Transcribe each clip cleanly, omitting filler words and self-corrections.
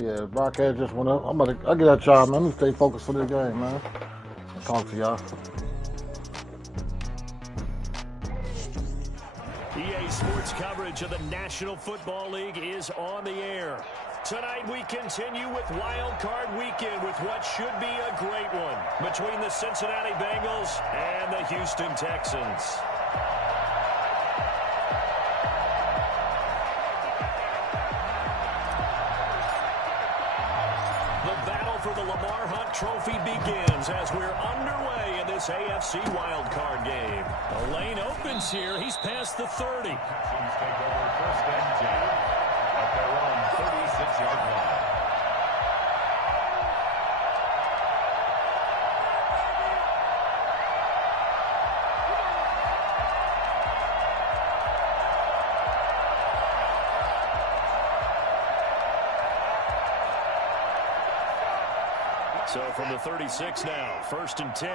Yeah, broadcast just went up. I'll get at y'all, man. Let me stay focused on this game, man. I'll talk to y'all. EA Sports coverage of the National Football League is on the air. Tonight we continue with Wild Card Weekend with what should be a great one between the Cincinnati Bengals and the Houston Texans. For the Lamar Hunt Trophy begins as we're underway in this AFC wildcard game. The lane opens here. He's past the 30. Teams take over first and 10 at their own 36-yard line. So from the 36 now, first and 10.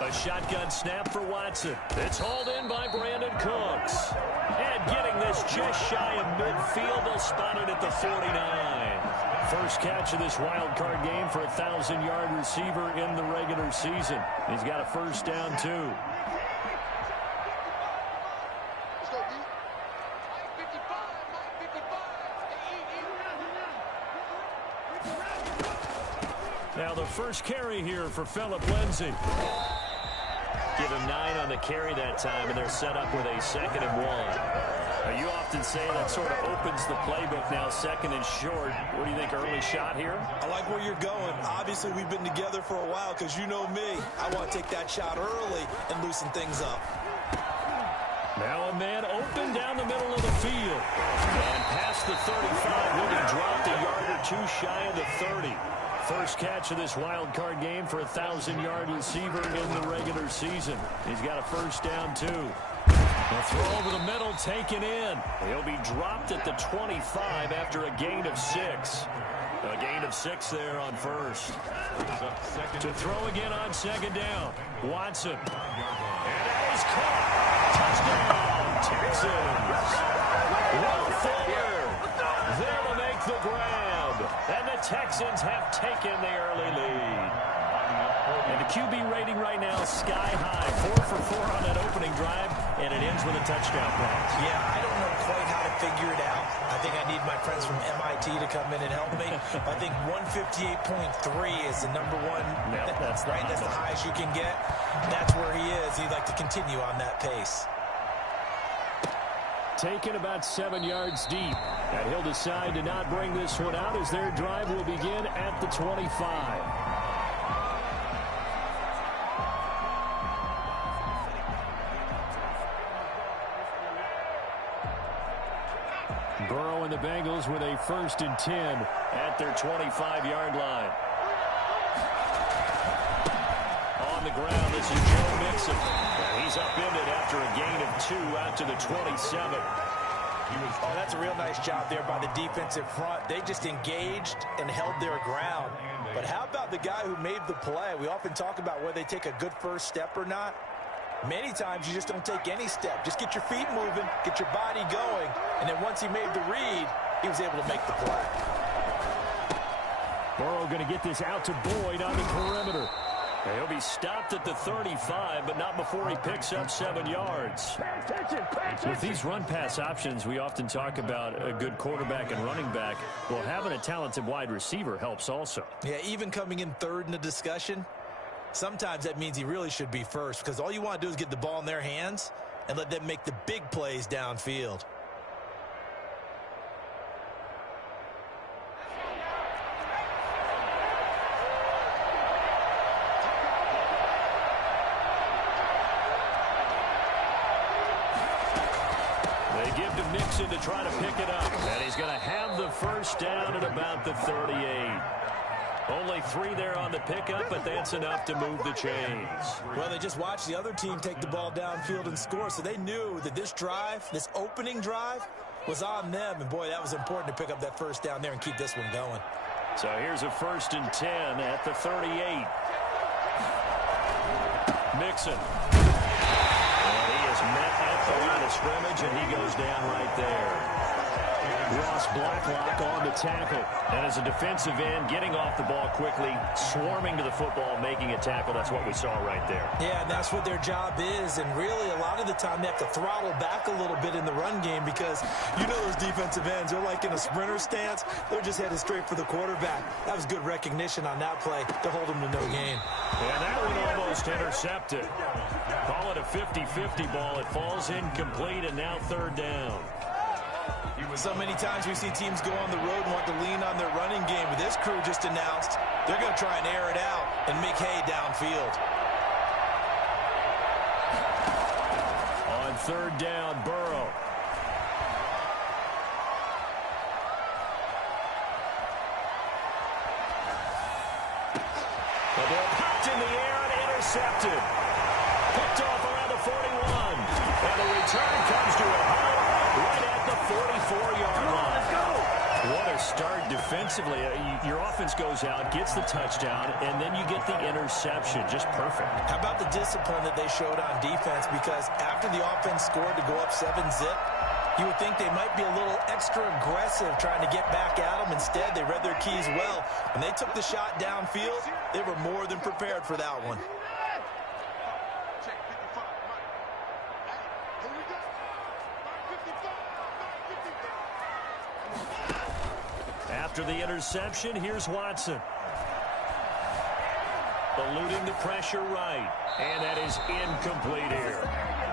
A shotgun snap for Watson. It's hauled in by Brandon Cooks. And getting this just shy of midfield, they'll spot it at the 49. First catch of this wild card game for a 1,000-yard receiver in the regular season. He's got a first down, too. Now the first carry here for Phillip Lindsay. Give him 9 on the carry that time, and they're set up with a 2nd and 1. You often say that sort of opens the playbook now, 2nd and short. What do you think, early shot here? I like where you're going. Obviously, we've been together for a while because you know me. I want to take that shot early and loosen things up. Now a man open down the middle of the field. And past the 35, will be dropped a yard or two shy of the 30. First catch of this wild card game for a 1,000-yard receiver in the regular season. He's got a first down, too. The throw over the middle taken in. He'll be dropped at the 25 after a gain of 6. A gain of 6 there on first. To throw again on 2nd down. Watson. And that is caught. Touchdown, Texans. Well forward. There to make the grab. And the Texans have taken the early lead. And the QB rating right now sky high. 4 for 4 on that opening drive. And it ends with a touchdown pass. Yeah, I don't know quite how to figure it out. I think I need my friends from MIT to come in and help me. I think 158.3 is the number one. Yep, that's right. That's the highest you can get. That's where he is. He'd like to continue on that pace. Taken about 7 yards deep. And he'll decide to not bring this one out as their drive will begin at the 25. Burrow and the Bengals with a 1st and 10 at their 25-yard line. On the ground, this is Joe Mixon. And he's upended after a gain of 2 out to the 27. Oh, that's a real nice job there by the defensive front. They just engaged and held their ground. But how about the guy who made the play? We often talk about whether they take a good first step or not. Many times you just don't take any step. Just get your feet moving, get your body going, and then once he made the read, he was able to make the play. Burrow going to get this out to Boyd on the perimeter. And he'll be stopped at the 35, but not before he picks up 7 yards. With these run-pass options, we often talk about a good quarterback and running back. Well, having a talented wide receiver helps also. Yeah, even coming in 3rd in the discussion, sometimes that means he really should be first because all you want to do is get the ball in their hands and let them make the big plays downfield. They give to Mixon to try to pick it up. And he's going to have the first down at about the 38. Only 3 there on the pickup, but that's enough to move the chains. Well, they just watched the other team take the ball downfield and score, so they knew that this drive, this opening drive, was on them. And, boy, that was important to pick up that first down there and keep this one going. So here's a 1st and 10 at the 38. Mixon. And he is met at the line of scrimmage, and he goes down right there. Ross Blacklock on the tackle. And as a defensive end, getting off the ball quickly, swarming to the football, making a tackle. That's what we saw right there. Yeah, and that's what their job is. And really, a lot of the time, they have to throttle back a little bit in the run game because you know those defensive ends, they're like in a sprinter stance. They're just headed straight for the quarterback. That was good recognition on that play to hold them to no gain. And that one almost intercepted. Call it a 50-50 ball. It falls incomplete, and now 3rd down. So many times we see teams go on the road and want to lean on their running game, but this crew just announced they're going to try and air it out and make hay downfield. On 3rd down, Burrow. The ball popped in the air and intercepted. Picked off around the 41. And the return comes to a halt right at the 44-yard line. Let's go. What a start defensively. Your offense goes out, gets the touchdown, and then you get the interception. Just perfect. How about the discipline that they showed on defense? Because after the offense scored to go up 7-zip, you would think they might be a little extra aggressive trying to get back at them. Instead, they read their keys well. When they took the shot downfield, they were more than prepared for that one. After the interception, here's Watson. Eluding the pressure right. And that is incomplete here.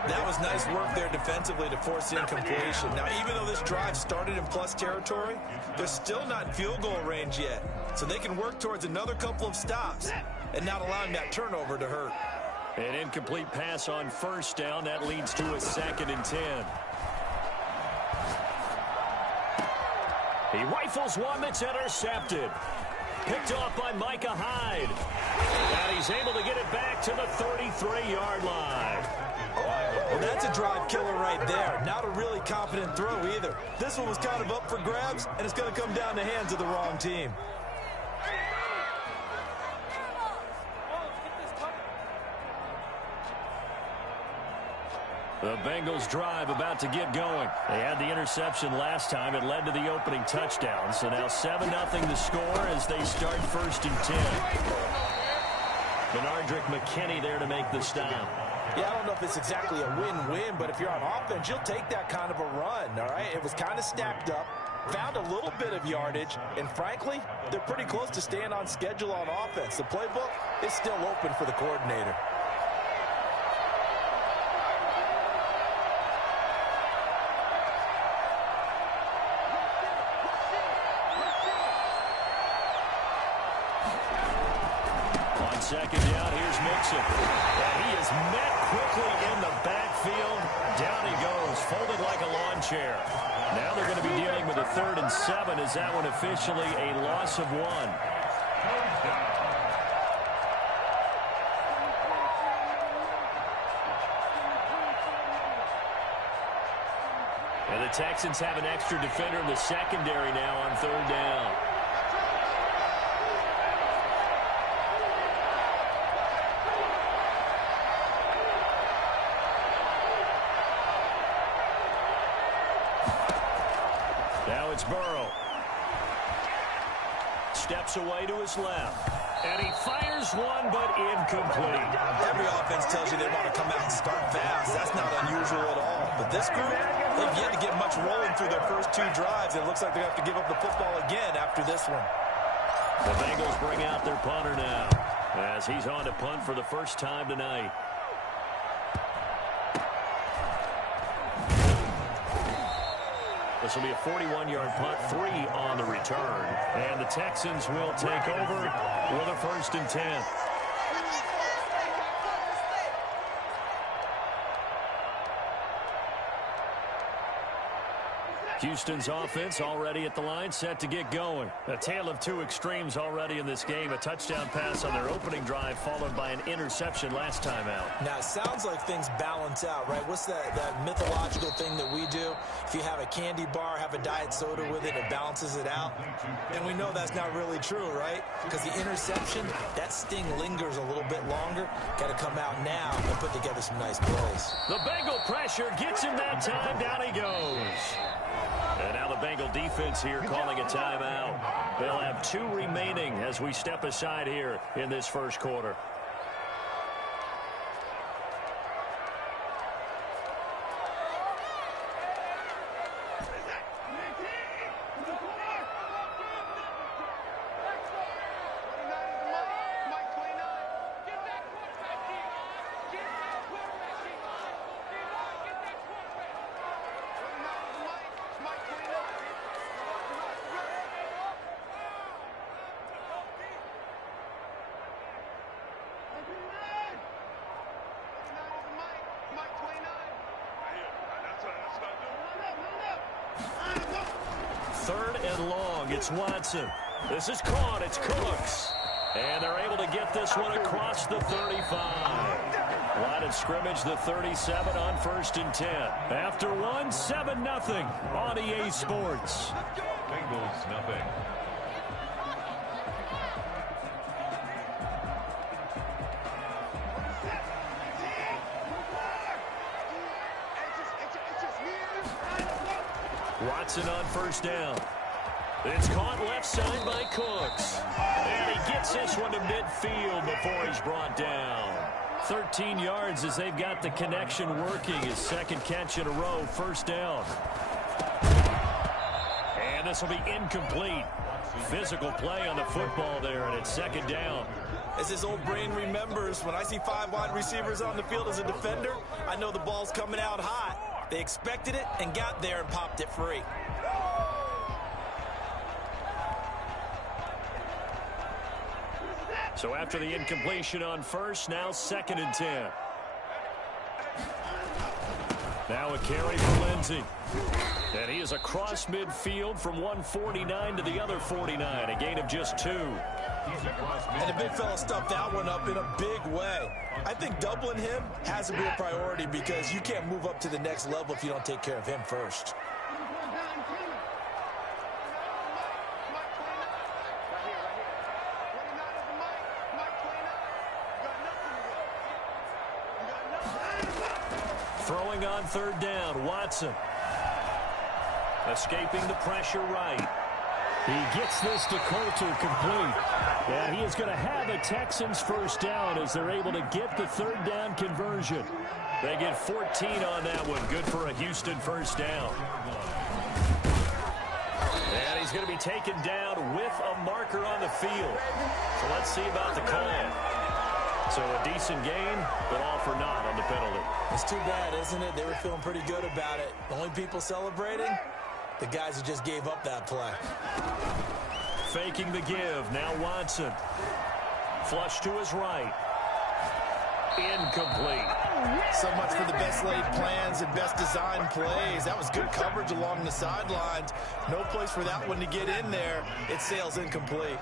That was nice work there defensively to force incompletion. Now, even though this drive started in plus territory, they're still not in field goal range yet. So they can work towards another couple of stops and not allowing that turnover to hurt. An incomplete pass on 1st down. That leads to a 2nd and 10. He rifles one that's intercepted. Picked off by Micah Hyde. And he's able to get it back to the 33-yard line. Well, that's a drive killer right there. Not a really confident throw either. This one was kind of up for grabs, and it's going to come down the hands of the wrong team. The Bengals drive about to get going. They had the interception last time. It led to the opening touchdown. So now 7-0 the score as they start 1st and 10. Benardrick McKinney there to make the stop. Yeah, I don't know if it's exactly a win-win, but if you're on offense, you'll take that kind of a run, all right? It was kind of stacked up, found a little bit of yardage, and frankly, they're pretty close to staying on schedule on offense. The playbook is still open for the coordinator. On 2nd down, here's Mixon. And he is met quickly in the backfield. Down he goes, folded like a lawn chair. Now they're going to be dealing with a 3rd and 7. Is that one officially a loss of 1? And the Texans have an extra defender in the secondary now on 3rd down. Now it's Burrow. Steps away to his left. And he fires one, but incomplete. Every offense tells you they want to come out and start fast. That's not unusual at all. But this group, they've yet to get much rolling through their first 2 drives. It looks like they have to give up the football again after this one. The Bengals bring out their punter now as he's on to punt for the first time tonight. This will be a 41-yard punt, 3 on the return. And the Texans will take over with a 1st and 10. Houston's offense already at the line, set to get going. A tale of two extremes already in this game. A touchdown pass on their opening drive, followed by an interception last time out. Now, it sounds like things balance out, right? What's that mythological thing that we do? If you have a candy bar, have a diet soda with it, it balances it out. And we know that's not really true, right? Because the interception, that sting lingers a little bit longer. Got to come out now and put together some nice plays. The Bengal pressure gets him that time. Down he goes. And now the Bengal defense here calling a timeout. They'll have 2 remaining as we step aside here in this first quarter. Third and long. It's Watson. This is caught. It's Cooks. And they're able to get this one across the 35. Line of scrimmage, the 37 on 1st and 10. After one, 7-0 on EA Sports. Bengals, nothing. Watson on 1st down. It's caught left side by Cooks. And he gets this one to midfield before he's brought down. 13 yards as they've got the connection working. His second catch in a row, 1st down. And this will be incomplete. Physical play on the football there, and it's 2nd down. As his old brain remembers, when I see 5 wide receivers on the field as a defender, I know the ball's coming out hot. They expected it and got there and popped it free. So after the incompletion on 1st, now 2nd and 10. Now a carry for Lindsey. And he is across midfield from 149 to the other 49, a gain of just 2. And the big fella stuffed that one up in a big way. I think doubling him has to be a priority because you can't move up to the next level if you don't take care of him first. Throwing on 3rd down, Watson. Escaping the pressure right. He gets this to Coulter complete. And he is going to have a Texans 1st down as they're able to get the 3rd down conversion. They get 14 on that one. Good for a Houston 1st down. And he's going to be taken down with a marker on the field. So let's see about the call. So a decent gain, but all for naught on the penalty. It's too bad, isn't it? They were feeling pretty good about it. The only people celebrating, the guys who just gave up that play. Faking the give. Now Watson. Flush to his right. Incomplete. So much for the best laid plans and best designed plays. That was good coverage along the sidelines. No place for that one to get in there. It sails incomplete.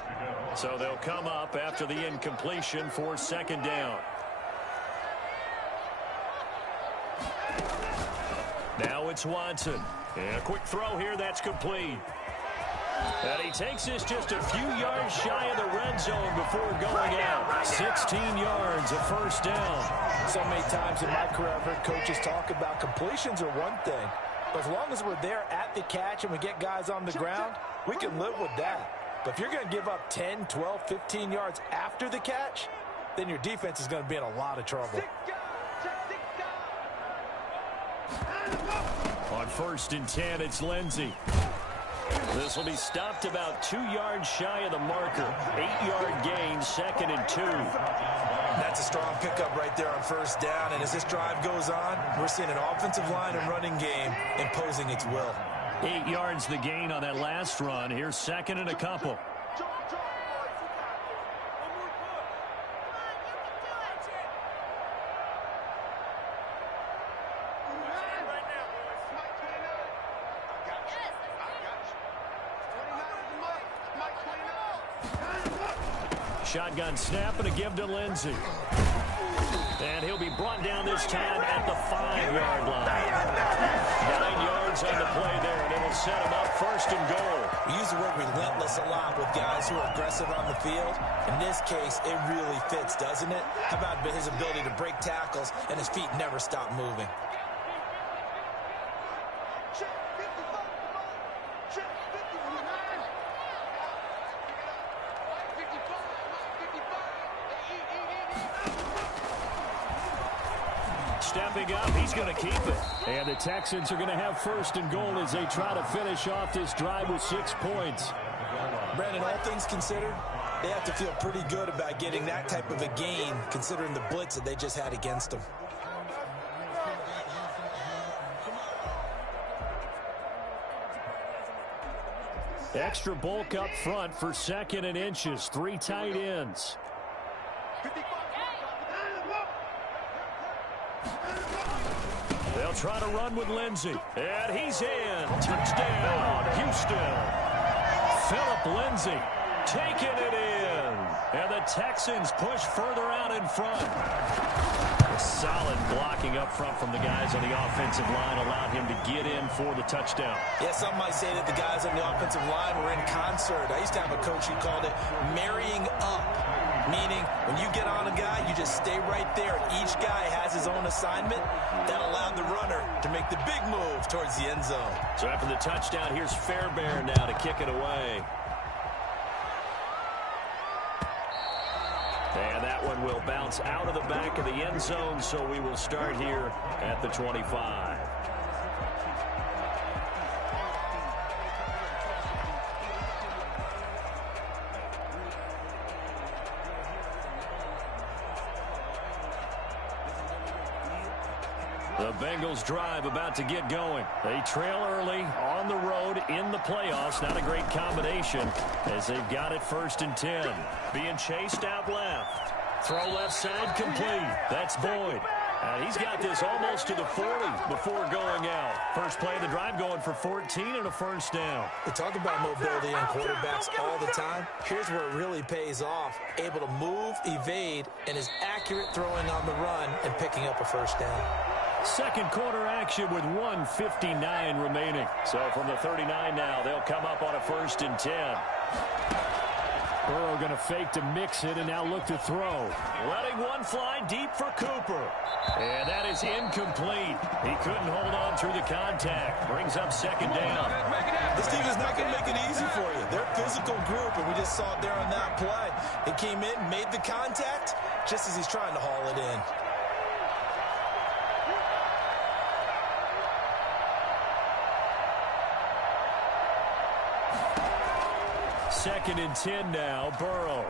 So they'll come up after the incompletion for 2nd down. Now it's Watson. And a quick throw here that's complete. And he takes this just a few yards shy of the red zone before going out. 16 yards, a 1st down. So many times in my career I've heard coaches talk about completions are one thing. But as long as we're there at the catch and we get guys on the ground, we can live with that. But if you're going to give up 10, 12, 15 yards after the catch, then your defense is going to be in a lot of trouble. On 1st and 10, it's Lindsey. This will be stopped about 2 yards shy of the marker. 8-yard gain, 2nd and 2. That's a strong pickup right there on 1st down. And as this drive goes on, we're seeing an offensive line and running game imposing its will. 8 yards the gain on that last run. Here's 2nd and a couple. shotgun snap and a give to Lindsey. And he'll be brought down this time at the 5-yard line. 9 yards on the play there, and it'll set him up first and goal. We use the word relentless a lot with guys who are aggressive on the field. In this case, it really fits, doesn't it? How about his ability to break tackles and his feet never stop moving? Stepping up, he's going to keep it. And the Texans are going to have first and goal as they try to finish off this drive with 6 points. Brandon, all things considered, they have to feel pretty good about getting that type of a gain, considering the blitz that they just had against them. Extra bulk up front for 2nd and inches. 3 tight ends. They'll try to run with Lindsey. And he's in. Touchdown, Houston. Phillip Lindsey taking it in. And the Texans push further out in front. A solid blocking up front from the guys on the offensive line allowed him to get in for the touchdown. Yeah, some might say that the guys on the offensive line were in concert. I used to have a coach who called it marrying up. Meaning, when you get on a guy, you just stay right there. Each guy has his own assignment. That allowed the runner to make the big move towards the end zone. So after the touchdown, here's Fairbairn now to kick it away. And that one will bounce out of the back of the end zone, so we will start here at the 25. The Bengals drive about to get going. They trail early on the road in the playoffs. Not a great combination as they've got it 1st and 10. Being chased out left. Throw left side complete. That's Boyd. And he's got this almost to the 40 before going out. First play of the drive going for 14 and a first down. We talk about mobility in quarterbacks all the time. Here's where it really pays off. Able to move, evade, and is accurate throwing on the run and picking up a first down. Second quarter action with 1:59 remaining. So from the 39 now, they'll come up on a 1st and 10. Burrow going to fake to mix it and now look to throw. Letting one fly deep for Cooper. And that is incomplete. He couldn't hold on through the contact. Brings up 2nd down. This team is not going to make it easy for you. They're a physical group, and we just saw it there on that play. It came in, made the contact, just as he's trying to haul it in. Second and 10 now, Burrow.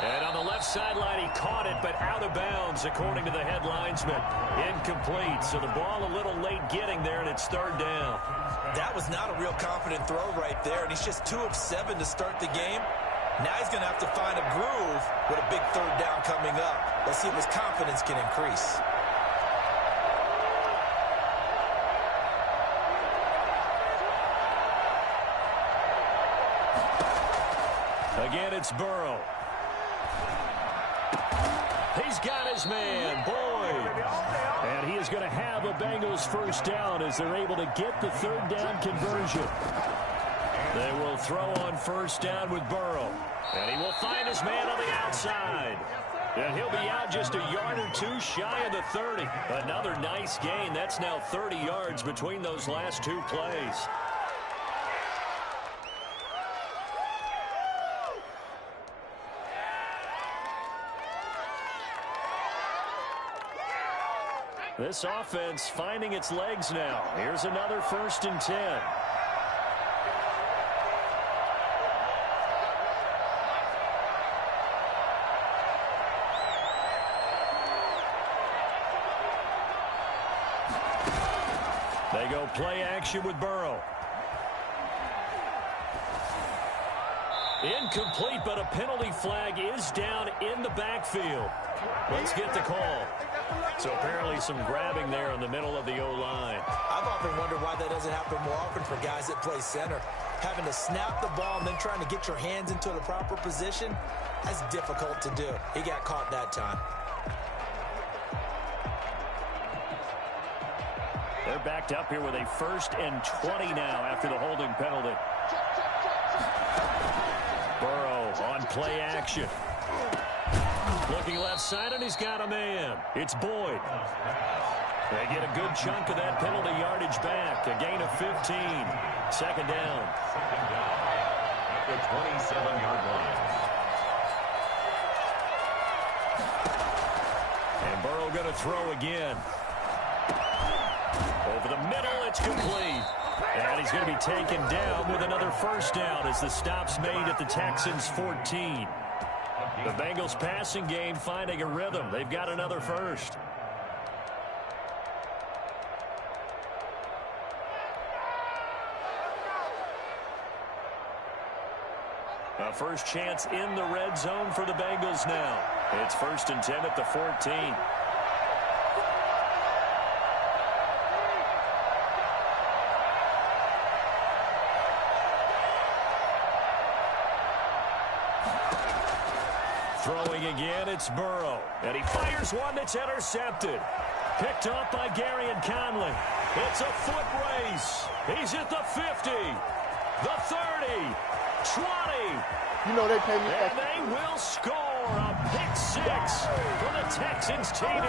And on the left sideline, he caught it, but out of bounds, according to the head linesman. Incomplete, so the ball a little late getting there, and it's 3rd down. That was not a real confident throw right there, and he's just 2 of 7 to start the game. Now he's going to have to find a groove with a big 3rd down coming up. Let's see if his confidence can increase. Again, it's Burrow. He's got his man, Boyd. And he is going to have a Bengals first down as they're able to get the 3rd down conversion. They will throw on 1st down with Burrow. And he will find his man on the outside. And he'll be out just a yard or 2 shy of the 30. Another nice gain. That's now 30 yards between those last 2 plays. This offense finding its legs now. Here's another 1st and 10. They go play action with Burrow. Incomplete, but a penalty flag is down in the backfield. Let's get the call. So apparently some grabbing there in the middle of the O-line. I've often wondered why that doesn't happen more often for guys that play center. Having to snap the ball and then trying to get your hands into the proper position, that's difficult to do. He got caught that time. They're backed up here with a 1st and 20 now after the holding penalty. Burrow on play action. Looking left side, and he's got a man. It's Boyd. They get a good chunk of that penalty yardage back. A gain of 15. Second down. At the 27-yard line. And Burrow going to throw again. Over the middle, it's complete. And he's going to be taken down with another first down as the stop's made at the Texans' 14. The Bengals passing game finding a rhythm. They've got another first. A first chance in the red zone for the Bengals now. It's 1st and 10 at the 14. Throwing again, it's Burrow. And he fires one that's intercepted. Picked up by Gary and Conley. It's a foot race. He's at the 50, the 30, 20. You know they pay me. And they will score a pick 6 for the Texans TD.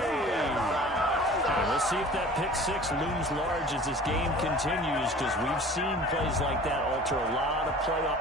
And we'll see if that pick 6 looms large as this game continues, because we've seen plays like that alter a lot of playoff.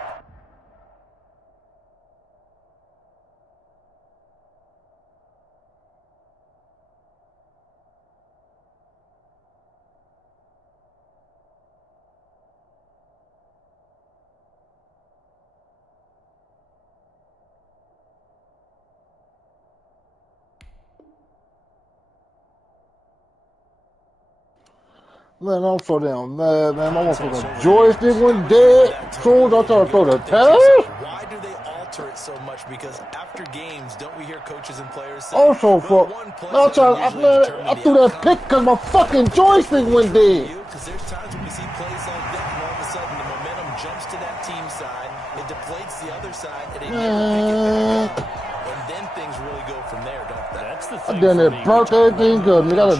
Man, I'm so damn mad, man. My motherfucking joystick went dead. Soon as I tried to throw the pass. Why do they alter it so much? Because after games, don't we hear coaches and players say, Also, fuck. I threw that pick because my fucking joystick went dead. Because there's times when we see plays like that, and all of a sudden the momentum jumps to that team side, it deflates the other side, and they never pick it back up. And then things really go from there, don't they? That's the I thing. done it, burnt everything good. We gotta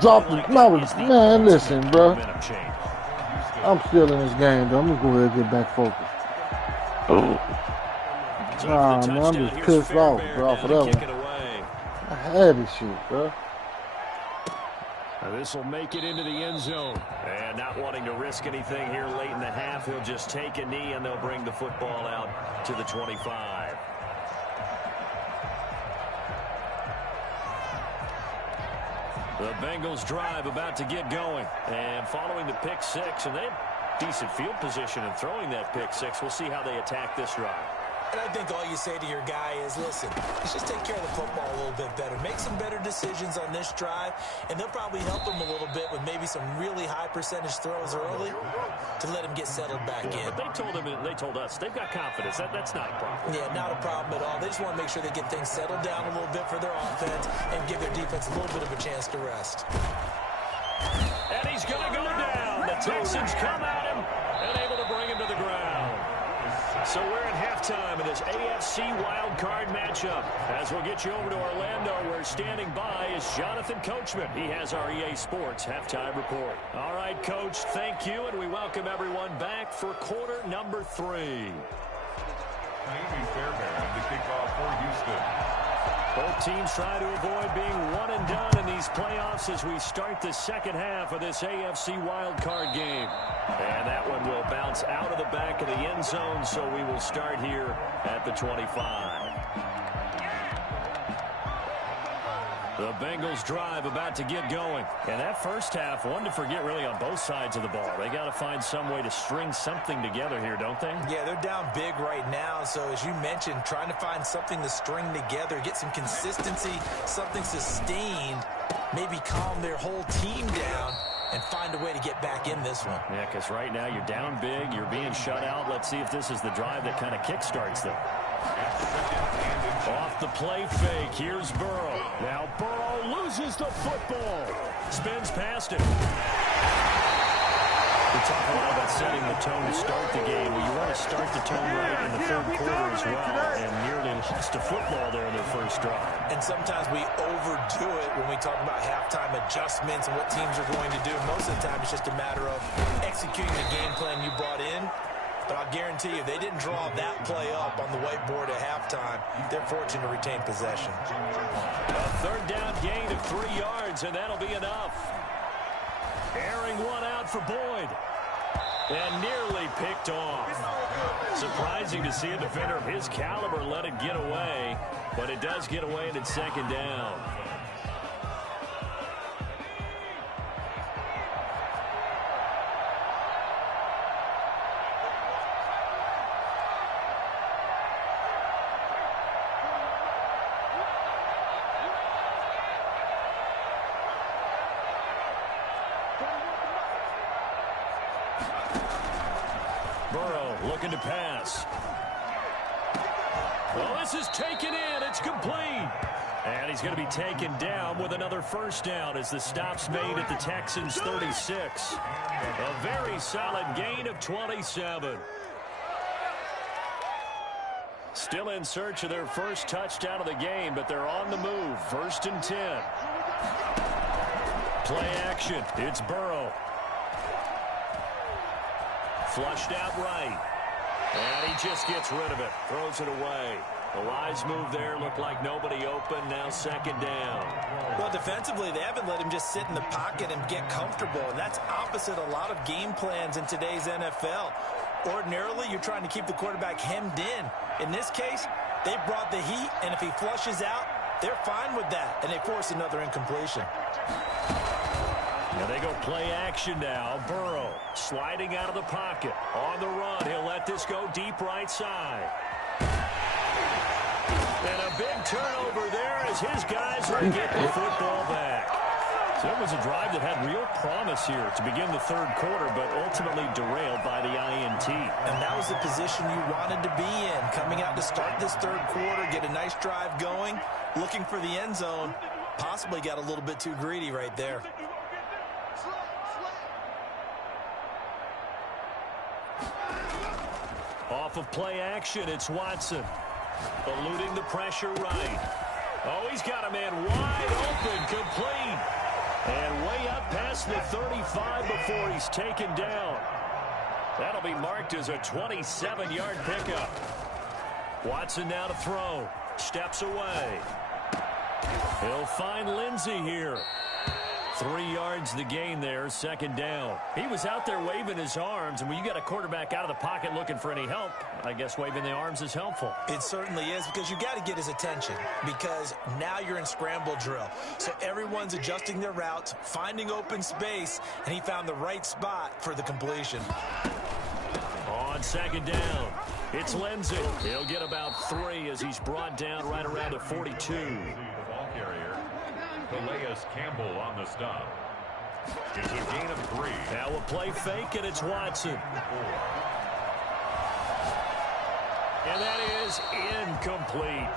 drop it. Man, listen, bro. I'm still in this game, though. I'm gonna go ahead and get back focused. Nah, man, I'm just pissed off, bro, off of that one. I had this shit, bro. This will make it into the end zone. And not wanting to risk anything here late in the half, he'll just take a knee, and they'll bring the football out to the 25. The Bengals drive about to get going. And following the pick 6, and they have decent field position in throwing that pick 6. We'll see how they attack this drive. And I think all you say to your guy is, listen, let's just take care of the football a little bit better. Make some better decisions on this drive, and they'll probably help him a little bit with maybe some really high percentage throws early to let him get settled back in. But they told us they've got confidence. That's not a problem. Yeah, not a problem at all. They just want to make sure they get things settled down a little bit for their offense and give their defense a little bit of a chance to rest. And he's going to go down. The Texans come at him and able to bring him to the ground. So we're at halftime of this AFC wildcard matchup. As we'll get you over to Orlando, where standing by is Jonathan Coachman. He has our EA Sports halftime report. All right, Coach, thank you, and we welcome everyone back for quarter number 3. Amy Fairbairn, the kickoff for Houston. Both teams try to avoid being one and done in these playoffs as we start the second half of this AFC wildcard game. And that one will bounce out of the back of the end zone, so we will start here at the 25. The Bengals drive about to get going. And that first half, one to forget really on both sides of the ball. They got to find some way to string something together here, don't they? Yeah, they're down big right now. So as you mentioned, trying to find something to string together, get some consistency, something sustained, maybe calm their whole team down and find a way to get back in this one. Yeah, because right now you're down big, you're being shut out. Let's see if this is the drive that kind of kickstarts them. Off the play fake, here's Burrow. Now Burrow loses the football. Spins past it. We talk a lot about setting the tone to start the game. Well, you want to start the tone right in the third quarter as well, and nearly lost to football there in their first drive. And sometimes we overdo it when we talk about halftime adjustments and what teams are going to do. Most of the time, it's just a matter of executing the game plan you brought in. But I'll guarantee you, they didn't draw that play up on the whiteboard at halftime. They're fortunate to retain possession. A third down gain of 3 yards, and that'll be enough. Airing one out for Boyd. And nearly picked off. Surprising to see a defender of his caliber let it get away, but it does get away and it's second down. Looking to pass. Well, this is taken in. It's complete. And he's going to be taken down with another first down as the stop's made at the Texans' 36. A very solid gain of 27. Still in search of their first touchdown of the game, but they're on the move. 1st and 10. Play action. It's Burrow. Flushed out right. And he just gets rid of it. Throws it away. The wise move there. Looked like nobody open. Now second down. Well, defensively, they haven't let him just sit in the pocket and get comfortable. And that's opposite a lot of game plans in today's NFL. Ordinarily, you're trying to keep the quarterback hemmed in. In this case, they brought the heat. And if he flushes out, they're fine with that. And they force another incompletion. Now they go play action now. Burrow sliding out of the pocket. On the run, he'll let this go deep right side. And a big turnover there as his guys will get the football back. So it was a drive that had real promise here to begin the third quarter, but ultimately derailed by the INT. And that was the position you wanted to be in. Coming out to start this third quarter, get a nice drive going, looking for the end zone. Possibly got a little bit too greedy right there. Off of play action, it's Watson. Eluding the pressure right. Oh, he's got a man wide open, complete. And way up past the 35 before he's taken down. That'll be marked as a 27-yard pickup. Watson now to throw. Steps away. He'll find Lindsey here. 3 yards the gain there, second down. He was out there waving his arms, and when you got a quarterback out of the pocket looking for any help, I guess waving the arms is helpful. It certainly is, because you got to get his attention, because now you're in scramble drill. So everyone's adjusting their routes, finding open space, and he found the right spot for the completion. On second down, it's Lindsey. He'll get about 3 as he's brought down right around the 42. The ball carrier, Calais Campbell on the stop. It's a gain of 3. Now we'll play fake, and it's Watson. And that is incomplete.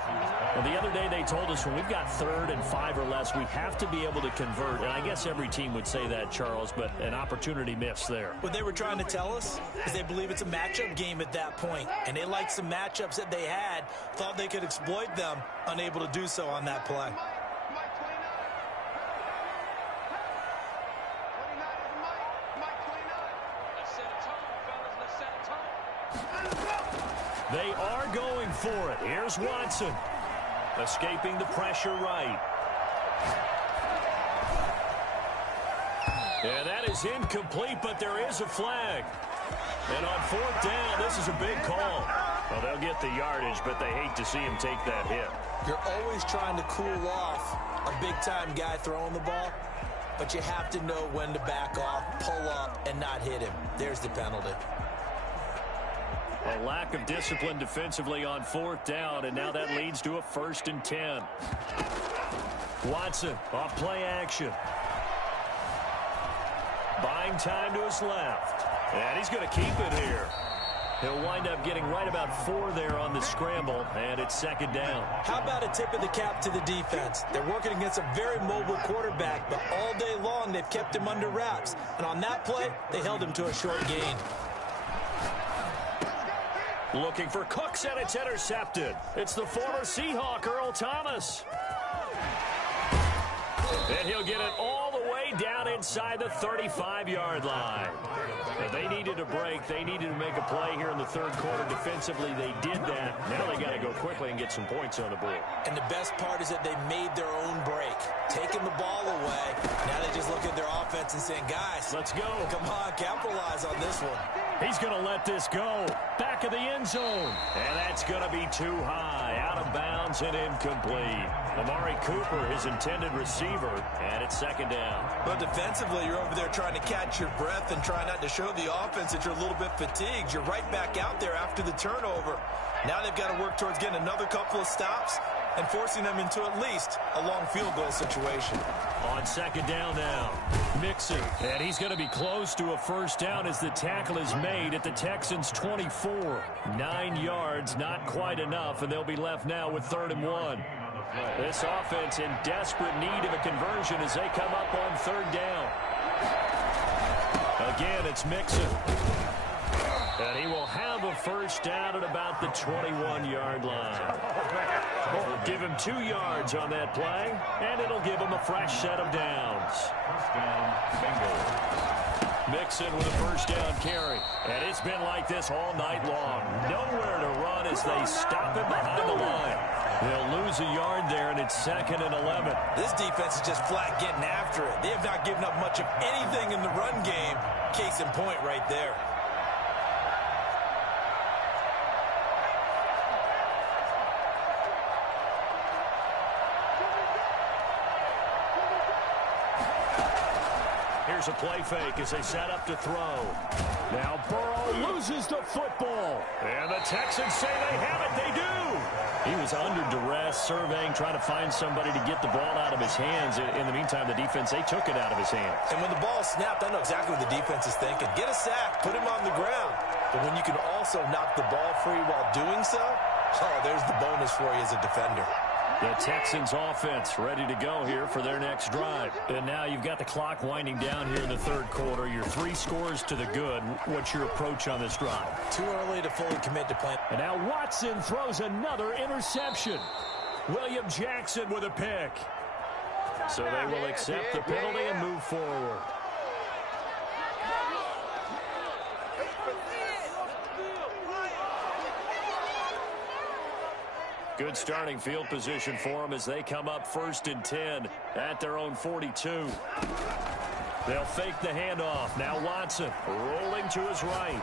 Well, the other day they told us when we've got 3rd and 5 or less, we have to be able to convert. And I guess every team would say that, Charles, but an opportunity missed there. What they were trying to tell us is they believe it's a matchup game at that point. And they liked some matchups that they had, thought they could exploit them, unable to do so on that play. They are going for it. Here's Watson. Escaping the pressure right. And that is incomplete, but there is a flag. And on 4th down, this is a big call. Well, they'll get the yardage, but they hate to see him take that hit. You're always trying to cool off a big-time guy throwing the ball, but you have to know when to back off, pull up, and not hit him. There's the penalty. A lack of discipline defensively on 4th down, and now that leads to a 1st and 10. Watson off play action. Buying time to his left. And he's going to keep it here. He'll wind up getting right about 4 there on the scramble, and it's second down. How about a tip of the cap to the defense? They're working against a very mobile quarterback, but all day long they've kept him under wraps. And on that play, they held him to a short gain. Looking for Cooks, and it's intercepted. It's the former Seahawk, Earl Thomas. And he'll get it all the way down inside the 35-yard line. If they needed a break, they needed to make a play here in the third quarter. Defensively, they did that. Now they got to go quickly and get some points on the board. And the best part is that they made their own break, taking the ball away. Now they just look at their offense and saying, guys, let's go. Come on, capitalize on this one. He's going to let this go. Back of the end zone. And that's going to be too high. Out of bounds and incomplete. Amari Cooper, his intended receiver, and it's second down. But defensively, you're over there trying to catch your breath and try not to show the offense that you're a little bit fatigued. You're right back out there after the turnover. Now they've got to work towards getting another couple of stops and forcing them into at least a long field goal situation. On second down now, Mixon, and he's going to be close to a first down as the tackle is made at the Texans' 24. 9 yards, not quite enough, and they'll be left now with 3rd and 1. This offense in desperate need of a conversion as they come up on 3rd down. Again, it's Mixon. And he will have a first down at about the 21-yard line. We'll give him 2 yards on that play, and it'll give him a fresh set of downs. Mixon with a first down carry. And it's been like this all night long. Nowhere to run as they stop him behind the line. They'll lose a yard there, and it's 2nd and 11. This defense is just flat getting after it. They have not given up much of anything in the run game. Case in point right there. Here's a play fake as they set up to throw. Now Burrow loses the football. And the Texans say they have it. They do. He was under duress, surveying, trying to find somebody to get the ball out of his hands. In the meantime, the defense, they took it out of his hands. And when the ball snapped, I know exactly what the defense is thinking. Get a sack, put him on the ground. But when you can also knock the ball free while doing so, oh, there's the bonus for you as a defender. The Texans offense ready to go here for their next drive. And now you've got the clock winding down here in the third quarter. You're 3 scores to the good. What's your approach on this drive? Too early to fully commit to playing. And now Watson throws another interception. William Jackson with a pick. So they will accept the penalty and move forward. Good starting field position for them as they come up 1st and 10 at their own 42. They'll fake the handoff. Now Watson rolling to his right.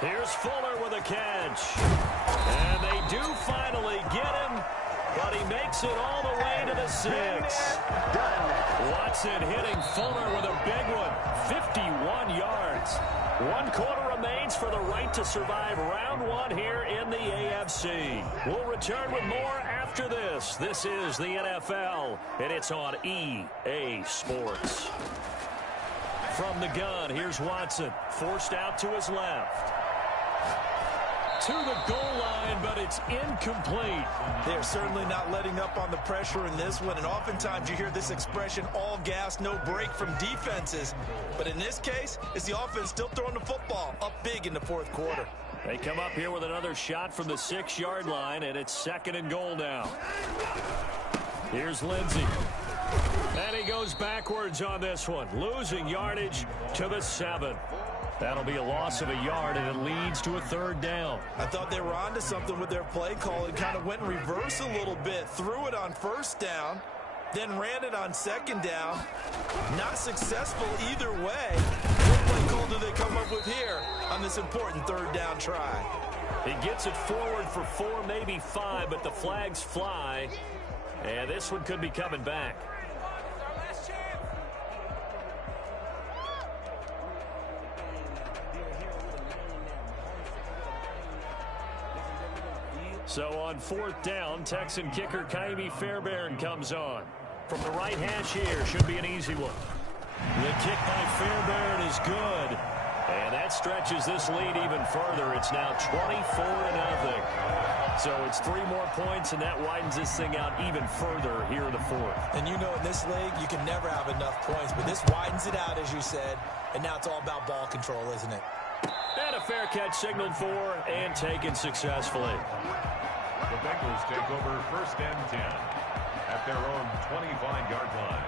Here's Fuller with a catch. And they do finally get him, but he makes it all the way to the 6. Watson hitting Fuller with a big one. 51 yards. 1 quarter remains for the right to survive round 1 here in the AFC. We'll return with more after this. This is the NFL, and it's on EA Sports. From the gun, here's Watson, forced out to his left. To the goal line, but it's incomplete. They're certainly not letting up on the pressure in this one, and oftentimes you hear this expression, all gas, no break from defenses. But in this case, it's the offense still throwing the football up big in the 4th quarter. They come up here with another shot from the 6-yard line, and it's 2nd and goal now. Here's Lindsey. And he goes backwards on this one, losing yardage to the 7. That'll be a loss of a yard, and it leads to a 3rd down. I thought they were onto something with their play call and kind of went in reverse a little bit. Threw it on 1st down, then ran it on 2nd down. Not successful either way. What play call do they come up with here on this important 3rd down try? He gets it forward for 4, maybe 5, but the flags fly. And this one could be coming back. So on 4th down, Texan kicker Kaimi Fairbairn comes on. From the right hash here, should be an easy one. The kick by Fairbairn is good. And that stretches this lead even further. It's now 24-0. So it's 3 more points, and that widens this thing out even further here in the fourth. And you know in this league, you can never have enough points, but this widens it out, as you said, and now it's all about ball control, isn't it? And a fair catch signaled for and taken successfully. The Bengals take over 1st and 10 at their own 25-yard line.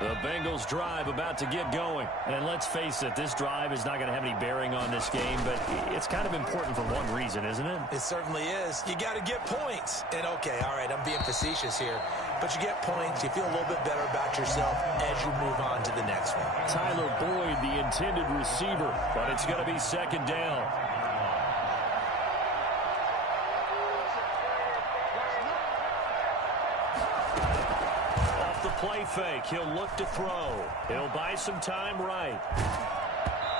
The Bengals drive about to get going. And let's face it, this drive is not going to have any bearing on this game, but it's kind of important for one reason, isn't it? It certainly is. You got to get points. And okay, all right, I'm being facetious here, but you get points, you feel a little bit better about yourself as you move on to the next one. Tyler Boyd, the intended receiver, but it's going to be 2nd down. Play fake. He'll look to throw. He'll buy some time right.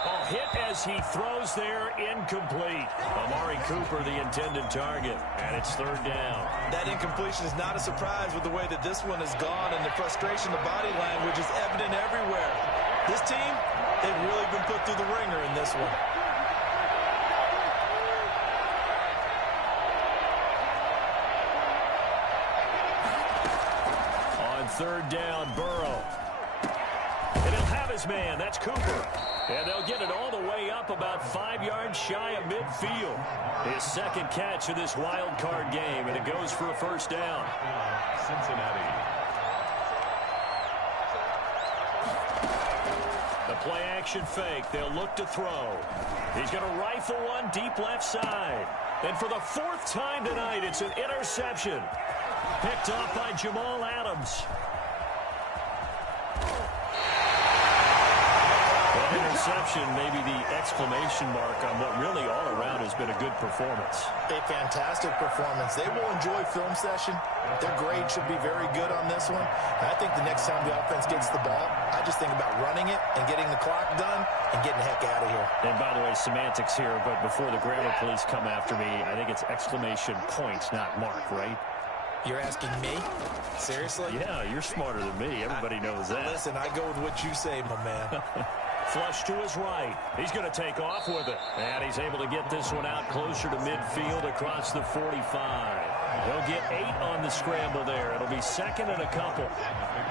Oh, hit as he throws there. Incomplete. Amari Cooper, the intended target. And it's 3rd down. That incompletion is not a surprise with the way that this one has gone, and the frustration, the body language is evident everywhere. This team, they've really been put through the ringer in this one. On 3rd down, Burrow. And he'll have his man. That's Cooper. And they'll get it all the way up about 5 yards shy of midfield. His 2nd catch of this wild card game, and it goes for a 1st down. Cincinnati. The play action fake. They'll look to throw. He's going to rifle one deep left side. And for the 4th time tonight, it's an interception. Picked up by Jamal Adams. That interception, maybe the exclamation mark on what really all around has been a good performance. A fantastic performance. They will enjoy film session. Their grade should be very good on this one. And I think the next time the offense gets the ball, I just think about running it and getting the clock done and getting the heck out of here. And by the way, semantics here, but before the grammar police come after me, I think it's exclamation point, not mark, right? You're asking me? Seriously? Yeah, you're smarter than me. Everybody knows that. Listen, I go with what you say, my man. Flush to his right. He's going to take off with it. And he's able to get this one out closer to midfield across the 45. He'll get 8 on the scramble there. It'll be 2nd and a couple.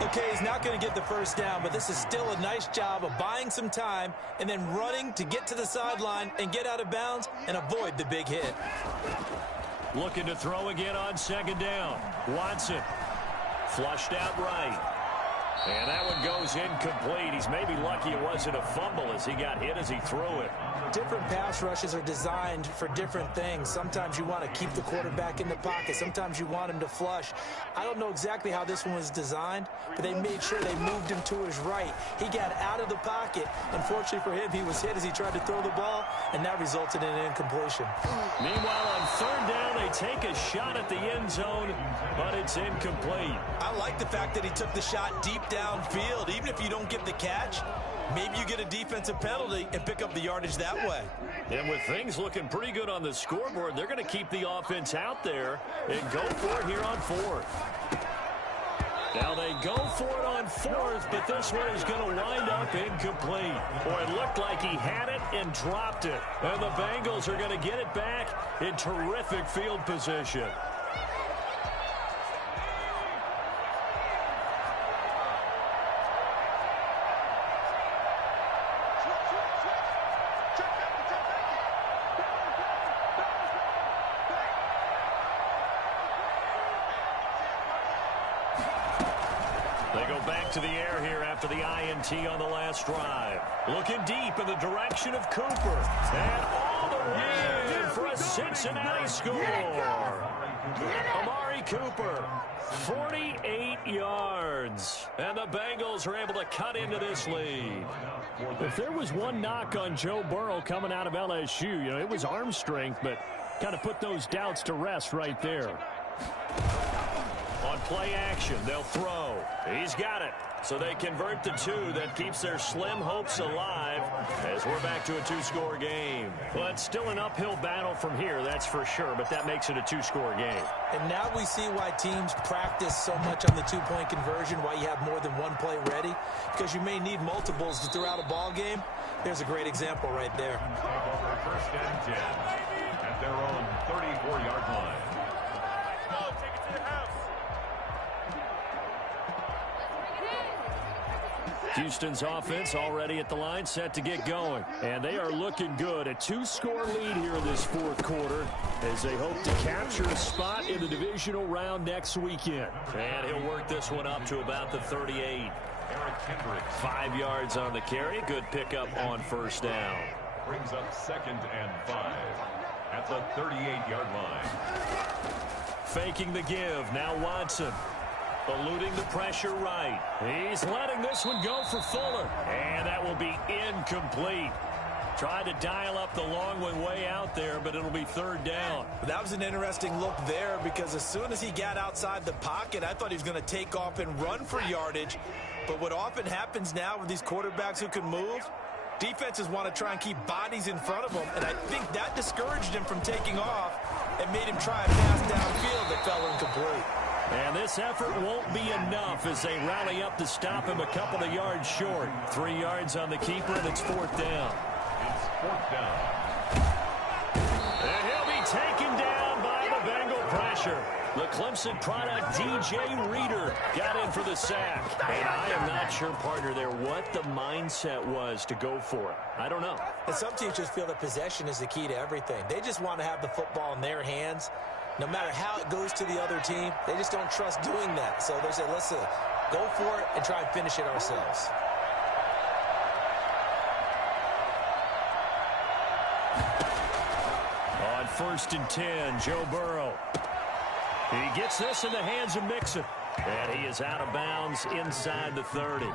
Okay, he's not going to get the 1st down, but this is still a nice job of buying some time and then running to get to the sideline and get out of bounds and avoid the big hit. Looking to throw again on 2nd down. Watson flushed out right. And that one goes incomplete. He's maybe lucky it wasn't a fumble as he got hit as he threw it. Different pass rushes are designed for different things. Sometimes you want to keep the quarterback in the pocket. Sometimes you want him to flush. I don't know exactly how this one was designed, but they made sure they moved him to his right. He got out of the pocket. Unfortunately for him, he was hit as he tried to throw the ball, and that resulted in an incompletion. Meanwhile, on 3rd down, they take a shot at the end zone, but it's incomplete. I like the fact that he took the shot deep downfield. Even if you don't get the catch, maybe you get a defensive penalty and pick up the yardage that way. And with things looking pretty good on the scoreboard, they're going to keep the offense out there and go for it here on 4th. Now they go for it on 4th, but this one is going to wind up incomplete. Boy, it looked like he had it and dropped it. And the Bengals are going to get it back in terrific field position. To the air here after the INT on the last drive. Looking deep in the direction of Cooper. And all the way in for a Cincinnati score. Amari Cooper, 48 yards. And the Bengals are able to cut into this lead. If there was one knock on Joe Burrow coming out of LSU, it was arm strength, but kind of put those doubts to rest right there. On play action. They'll throw. He's got it. So they convert the 2. That keeps their slim hopes alive as we're back to a 2-score game. Well, it's still an uphill battle from here, that's for sure, but that makes it a 2-score game. And now we see why teams practice so much on the 2-point conversion, why you have more than one play ready, because you may need multiples to throw out a ball game. There's a great example right there. Take over first and 10 at their own 34-yard line. Take it to the house. Houston's offense already at the line, set to get going. And they are looking good. A 2-score lead here in this fourth quarter as they hope to capture a spot in the divisional round next weekend. And he'll work this one up to about the 38. 5 yards on the carry. Good pickup on first down. Brings up 2nd and 5 at the 38-yard line. Faking the give. Now Watson. Eluding the pressure right. He's letting this one go for Fuller. And that will be incomplete. Tried to dial up the long one way out there, but it'll be 3rd down. That was an interesting look there because as soon as he got outside the pocket, I thought he was going to take off and run for yardage. But what often happens now with these quarterbacks who can move, defenses want to try and keep bodies in front of them. And I think that discouraged him from taking off and made him try a pass downfield that fell incomplete. And this effort won't be enough as they rally up to stop him a couple of yards short. 3 yards on the keeper, and it's 4th down. It's 4th down. And he'll be taken down by the Bengal pressure. The Clemson product, DJ Reader, got in for the sack. And I am not sure, partner, there what the mindset was to go for it. I don't know. And some teams just feel that possession is the key to everything. They just want to have the football in their hands. No matter how it goes to the other team, they just don't trust doing that. So they say, listen, go for it and try and finish it ourselves. On 1st and 10, Joe Burrow. He gets this in the hands of Mixon. And he is out of bounds inside the 30.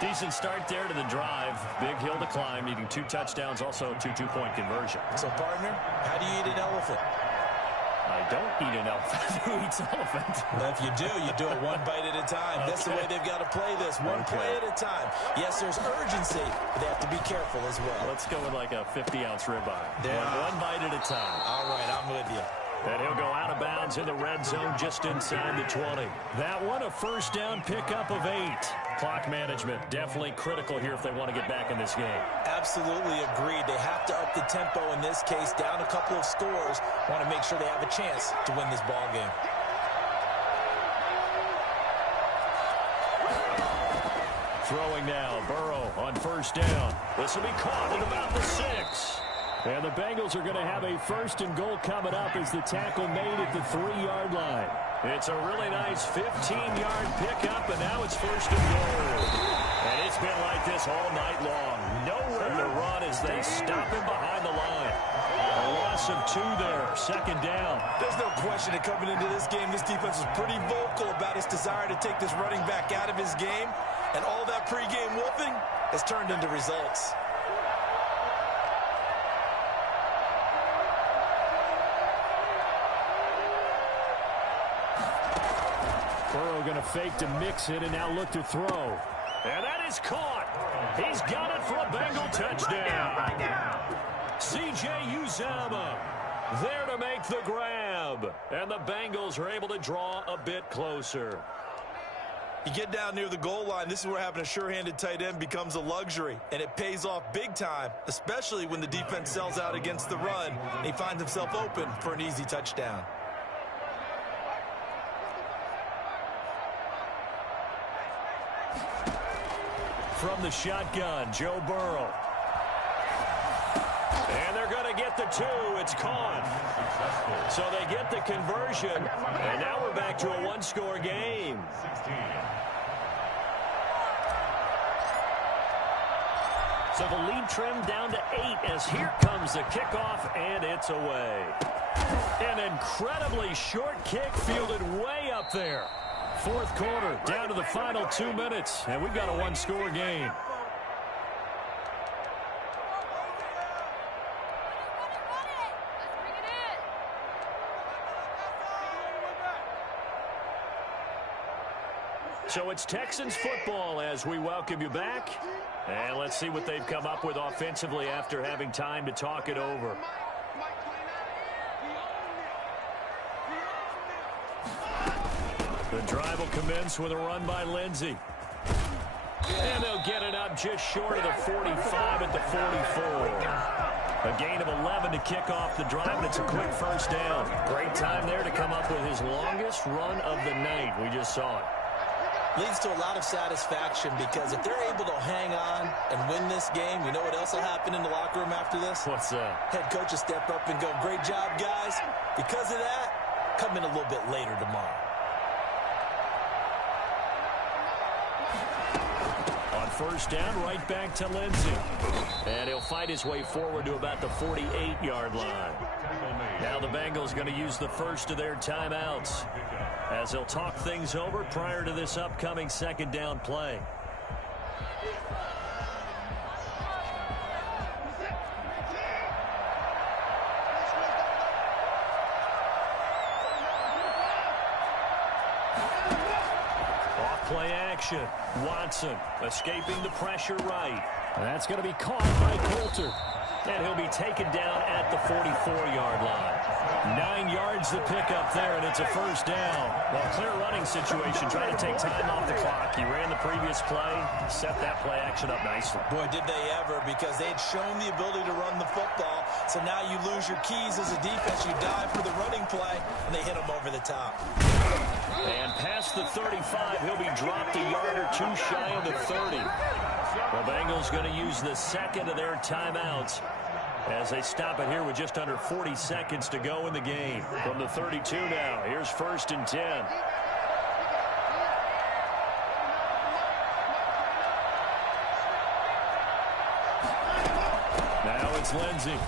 Decent start there to the drive. Big hill to climb, needing 2 touchdowns, also a 2-point conversion. So, partner, how do you eat an elephant? I don't eat an elephant. Who eats elephant? Well, if you do it one bite at a time. Okay. That's the way they've got to play this, one play at a time. Yes, there's urgency, but they have to be careful as well. Let's go with like a 50-ounce ribeye. One bite at a time. All right, I'm with you. And he'll go out of bounds in the red zone just inside the 20. That one, a 1st down pickup of 8. Clock management definitely critical here if they want to get back in this game. Absolutely agreed. They have to up the tempo in this case, down a couple of scores. Want to make sure they have a chance to win this ball game. Throwing now, Burrow on 1st down. This will be caught at about the 6. And the Bengals are going to have a 1st and goal coming up as the tackle made at the 3-yard line. It's a really nice 15-yard pickup, and now it's 1st and goal. And it's been like this all night long. Nowhere to run as they stop him behind the line. A loss of 2 there, 2nd down. There's no question that coming into this game, this defense was pretty vocal about its desire to take this running back out of his game. And all that pregame wolfing has turned into results. Burrow going to fake to mix it and now look to throw. And that is caught. He's got it for a Bengal touchdown. C.J. Uzomah there to make the grab. And the Bengals are able to draw a bit closer. You get down near the goal line, this is where having a sure-handed tight end becomes a luxury. And it pays off big time, especially when the defense sells out against the run. And he finds himself open for an easy touchdown. From the shotgun, Joe Burrow. And they're going to get the 2. It's caught. So they get the conversion. And now we're back to a 1-score game. 16. So the lead trimmed down to 8 as here comes the kickoff, and it's away. An incredibly short kick fielded way up there. 4th quarter, down to the final 2 minutes, and we've got a 1-score game. So it's Texans football as we welcome you back. And let's see what they've come up with offensively after having time to talk it over. The drive will commence with a run by Lindsey. And they'll get it up just short of the 45 at the 44. A gain of 11 to kick off the drive, and it's a quick first down. Great time there to come up with his longest run of the night. We just saw it. Leads to a lot of satisfaction because if they're able to hang on and win this game, you know what else will happen in the locker room after this? What's that? Head coach will step up and go, great job, guys. Because of that, come in a little bit later tomorrow. On first down, right back to Lindsey. And he'll fight his way forward to about the 48-yard line. Now the Bengals going to use the first of their timeouts as they'll talk things over prior to this upcoming second down play. Off-play action. Watson escaping the pressure right. That's going to be caught by Coulter. And he'll be taken down at the 44-yard line. 9 yards to pick up there, and it's a first down. Well, clear running situation, trying to take time off the clock. He ran the previous play, set that play action up nicely. Boy, did they ever, because they had shown the ability to run the football. So now you lose your keys as a defense. You dive for the running play, and they hit him over the top. And past the 35, he'll be dropped a yard or two shy of the 30. The Bengals going to use the second of their timeouts as they stop it here with just under 40 seconds to go in the game. From the 32 now, here's first and 10. Now it's Lindsey.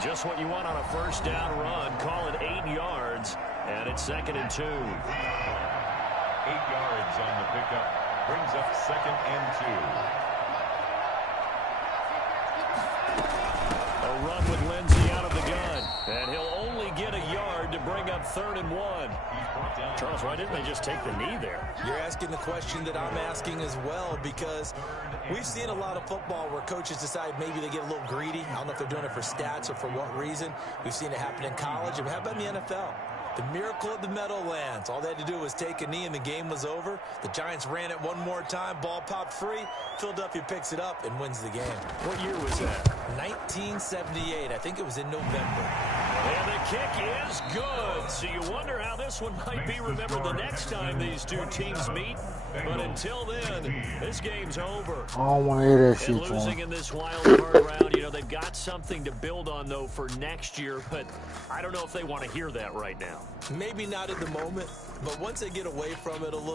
Just what you want on a first down run. Call it 8 yards, and it's second and 2. 8 yards on the pickup. Brings up second and 2. A run with Lindsey out of the gun. And he'll only get a yard to bring up third and 1. Charles, why didn't they just take the knee there? You're asking the question that I'm asking as well, because we've seen a lot of football where coaches decide maybe they get a little greedy. I don't know if they're doing it for stats or for what reason. We've seen it happen in college. And how about in the NFL? The miracle of the Meadowlands. All they had to do was take a knee and the game was over. The Giants ran it one more time. Ball popped free. Philadelphia picks it up and wins the game. What year was that? 1978. I think it was in November. And the kick is good. So you wonder how this one might be remembered the next time these two teams meet. But until then, this game's over. I don't want to hear that shit, and losing in this wild card round, you know, they've got something to build on, though, for next year. But I don't know if they want to hear that right now. Maybe not at the moment, but once they get away from it a little,